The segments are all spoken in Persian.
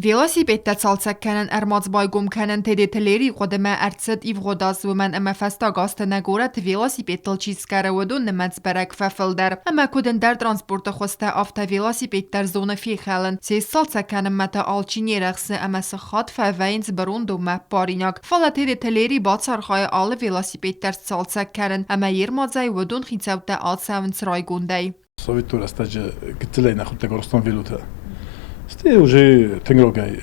Velosipeddə çalçəkkənən ərmac baygumkənən tedetələri qodəmə ərtsət ivğodaz vəmən əmə fəstagastə nəgorət velosipedtəl çizkərəvədu nəməc bərək fəfəldər. Əmə kudəndər transportı xostə afta velosipedtər zonu fiyxələn. Siz çalçəkkənən mətə alçin yerəxsi əmə sıxat fəvəyinc bərundu mə parinyak. Fala tedetələri batsarxay alı velosipedtər çalçəkkənən əmə yermacay vədun xicəvdə alt səvinc raygundəy. Sovětů rastaže gittilej na chutek Rostan Viluta. Ste уже тенгрогай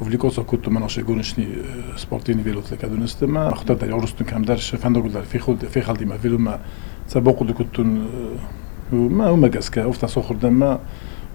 увлекался куту манаше горничный спортивный вилут лекадунесте ма хатта Ростун камдар шефандогулдар фихалдима вилума цабоқуду кутун ма умагаска офта сохурдан ма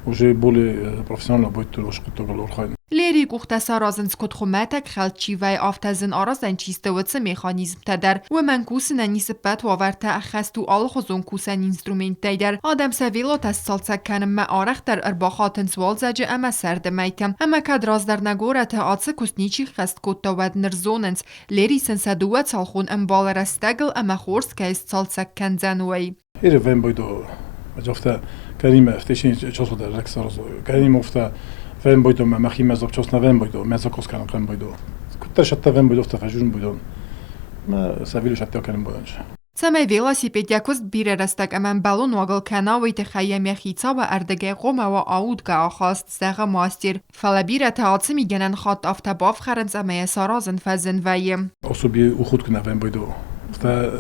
уже более профессионально будет уж кутогал орхайн. Лери گفته سرازن سکوت خمتک خلچی و آفتازن آرازن چیسته و چه مکانیزم تدر و من کوسن نیسبت و ورته اخست و آل خزون کوسن اینسترومنت تیدر آدم سویلات از سالسک کنم ما آرخ در ارباخاتن زوال زجه اما سرد میتم اما کدراز در نگورت آتس کسنیچی خست کتا ود نرزوننس لری سنسدوت سالخون امبال رستگل اما خورس که است سالسک کنزنوی ایره ویم بایدو جفته کریم افتشین چاسو در رکسارزو کریم افته ویم بایدو ما مخی مزاب چاسنا ویم بایدو مزاکوس کنم قم بایدو کتر شتا ویم بایدو افته فجورم بایدون ما سویلو شتا کنم بایدونش سمای велосипед якуст بیره رستگ امن بالون واگل کناوی تخیم یخیتا و اردگه قوم و آود که آخاست زغ ماستر فلا بیره تاعتس میگنن خاط افته باف خرنز امه سارازن فزن ویم اصوبی او خود کنه ویم بایدو افته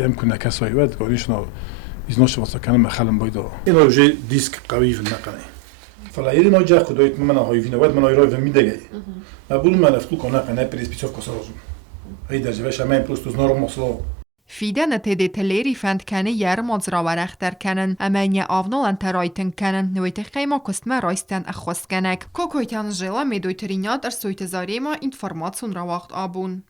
یم کنه کسایی ود گانیشنا ایزناش واسه کنم مخلم بایدو اینا روژه دیسک قوی نکنه فلا یری ناجا خدایت من های وینه ود من ایرای و میدگی ما بولم من افتو کنه کنه پریس پیچوف کسارازم ای درجه وش همه پروستوز نارو مصلا فیدن تدتلری فند کنه یارم ازرا ورختر کنن امنی آونالن ترایتن کنن نویت خیما کستمه رایستن اخوست کنک کوکویتان جلا میدویترینات ارسویت زاریما اینفورماتسون را وقت آبون